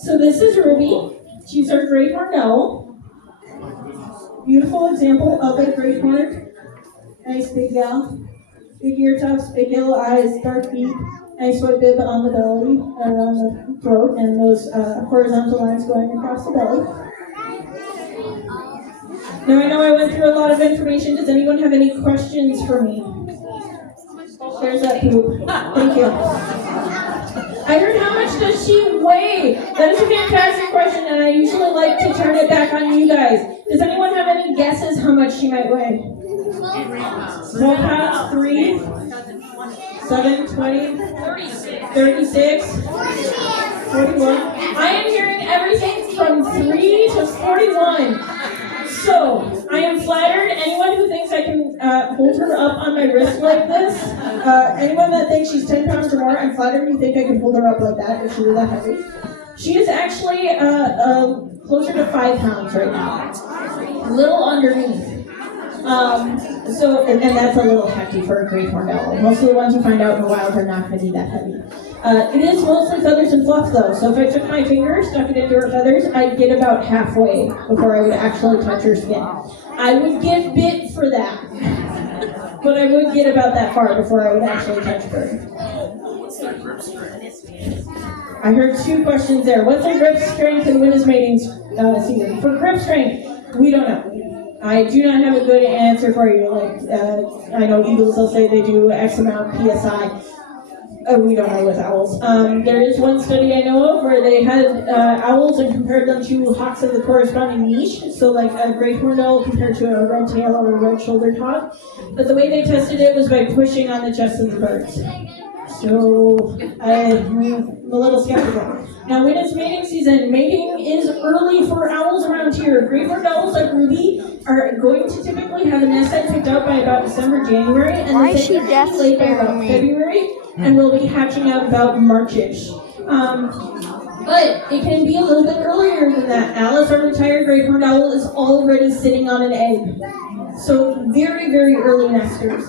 So this is Ruby. She's our great horned owl. Beautiful example of a great horned. Nice big gal. Big ear tufts, big yellow eyes, dark beak, nice white bib on the belly, around the throat, and those horizontal lines going across the belly. Now I know I went through a lot of information. Does anyone have any questions for me? There's that poop. Thank you. I heard how much does she weigh? That is a fantastic question, and I usually like to turn it back on you guys. Does anyone have any guesses how much she might weigh? 12 pounds, 3, 7, 20, 36, 41. I am hearing everything from 3 to 41. So, I am flattered. Anyone who thinks I can hold her up on my wrist like this, anyone that thinks she's 10 pounds or more, I'm flattered you think I can hold her up like that if she were that heavy. She is actually closer to 5 pounds right now. A little underneath. And that's a little hefty for a great horned owl. Most of the ones you find out in the wild are not going to be that heavy. It is mostly feathers and fluff though, so if I took my finger, stuck it into her feathers, I'd get about halfway before I would actually touch her skin. I would get bit for that, but I would get about that far before I would actually touch her. What's their grip strength? I heard 2 questions there. What's their grip strength and when is mating season? For grip strength, we don't know. I do not have a good answer for you. I know eagles will say they do X amount PSI. We don't know with owls. There is one study I know of where they had owls and compared them to hawks of the corresponding niche. So like a great horned owl compared to a red tail or a red-shouldered hawk. But the way they tested it was by pushing on the chest of the birds. So I'm a little skeptical. Now, when it's mating season, mating is early for owls around here. Great horned owls like Ruby are going to typically have a nest site picked out by about December, January, and Why is she late by about February, and will be hatching out about March-ish. But it can be a little bit earlier than that. Alice, our retired great horned owl, is already sitting on an egg. So very, very early nesters.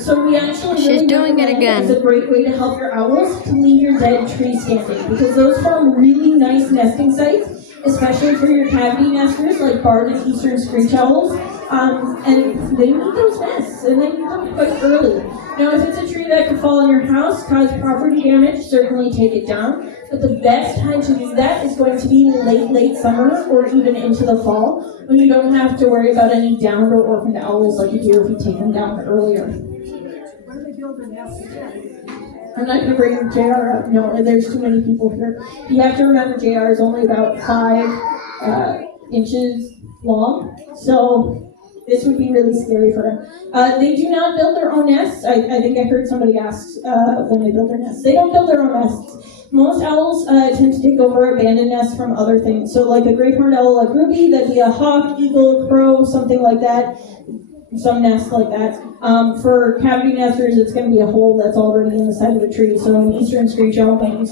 So we actually She's doing it again. It's a great way to help your owls to leave your dead tree standing because those form really nice nesting sites, especially for your cavity nesters like barred and eastern screech owls. And they need those nests, and they need them quite early. Now, if it's a tree that could fall on your house, cause property damage, certainly take it down. But the best time to do that is going to be late summer or even into the fall, when you don't have to worry about any downed or orphaned owls like you do if you take them down earlier. Where do they build their nests? I'm not going to bring JR up. No, there's too many people here. You have to remember JR is only about 5 inches long, so this would be really scary for them. They do not build their own nests. I think I heard somebody ask when they build their nests. They don't build their own nests. Most owls tend to take over abandoned nests from other things. So like a great horned owl like Ruby, that'd be a hawk, eagle, crow, something like that. Some nests like that. For cavity nesters, it's going to be a hole that's already in the side of a tree. So an eastern screech owl might use